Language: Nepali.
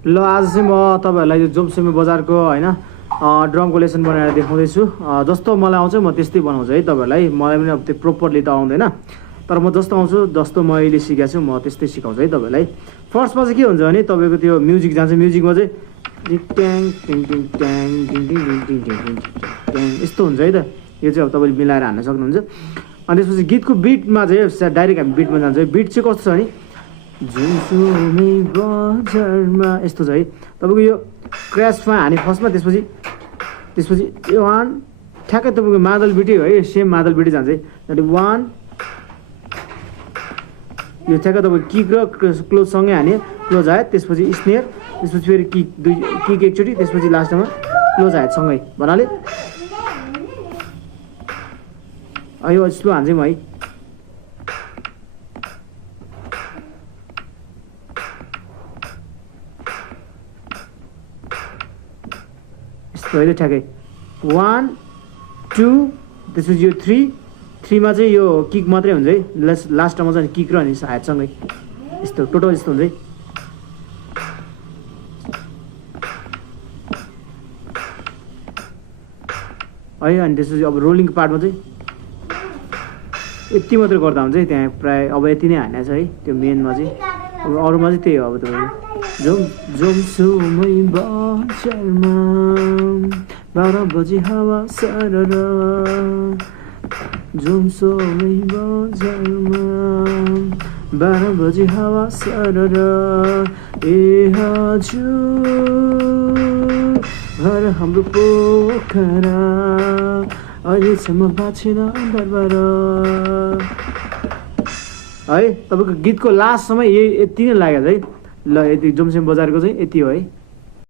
ल आज चाहिँ म तपाईहरुलाई यो जोमसोमे बजारको हैन ड्रमको लेसन बनाएर देखाउँदैछु। जस्तो मलाई आउँछ म त्यस्तै बनाउँछु है तपाईहरुलाई। मलाई पनि अब त्यो प्रोपरली त आउँदैन, तर म जस्तो आउँछु जस्तो म अहिले सिकेको छु म त्यस्तै सिकाउँछु है तपाईहरुलाई। फर्स्टमा चाहिँ के हुन्छ भने तपाईको त्यो म्युजिक जान्छ, म्युजिकमा चाहिँ ट्याङ टिङ टिङ ट्याङ टिङ टिङ टिङ टिङ ट्याङ यस्तो हुन्छ है त। यो चाहिँ अब तपाईले मिलाएर हान्न सक्नुहुन्छ। अनि त्यसपछि गीतको बिटमा चाहिँ डाइरेक्ट हामी बिटमा जान्छ। बिट चाहिँ कस्तो छ भने जोमसोमे बजारमा यस्तो छ है तपाईको यो क्र्यासमा हाने फर्स्टमा, त्यसपछि वान ठ्याक्कै तपाईको मादल बिटै हो है, सेम मादल बिटै जान्छ है। अनि वान यो ठ्याक्कै तपाईको किक र क्लोज सँगै हाने, क्लोज हात त्यसपछि स्नेयर, त्यसपछि फेरि किक एकचोटि, त्यसपछि लास्टमा क्लोज हात सँगै भन्नाले यो स्लो हान्छु म है। यस्तो है ठ्याक्कै 1 2 त्यसपछि यो 3 मा चाहिँ यो किक मात्रै हुन्छ है। लास्टमा चाहिँ किक र अनि हातसँगै यस्तो टोटल यस्तो हुन्छ है। अनि त्यसपछि अब रोलिङको पार्टमा चाहिँ यति मात्रै गर्दा हुन्छ है। त्यहाँ प्राय अब यति नै हान्ने छ है त्यो मेनमा चाहिँ। अब अरूमा चाहिँ त्यही हो। अब तपाईँको जोमसोमे बजारमा 12 बजे हावा सरर, जोमसोमे बजारमा 12 बजे हावा सरर, ए हजुर घर हाम्रो पोखरा अहिलेसम्म बाँचेन दरबार है। तपाईँको गीतको लास्टसम्म यति नै लाग्यो है। ल यति जोमसोमे बजारको चाहिँ यति हो है।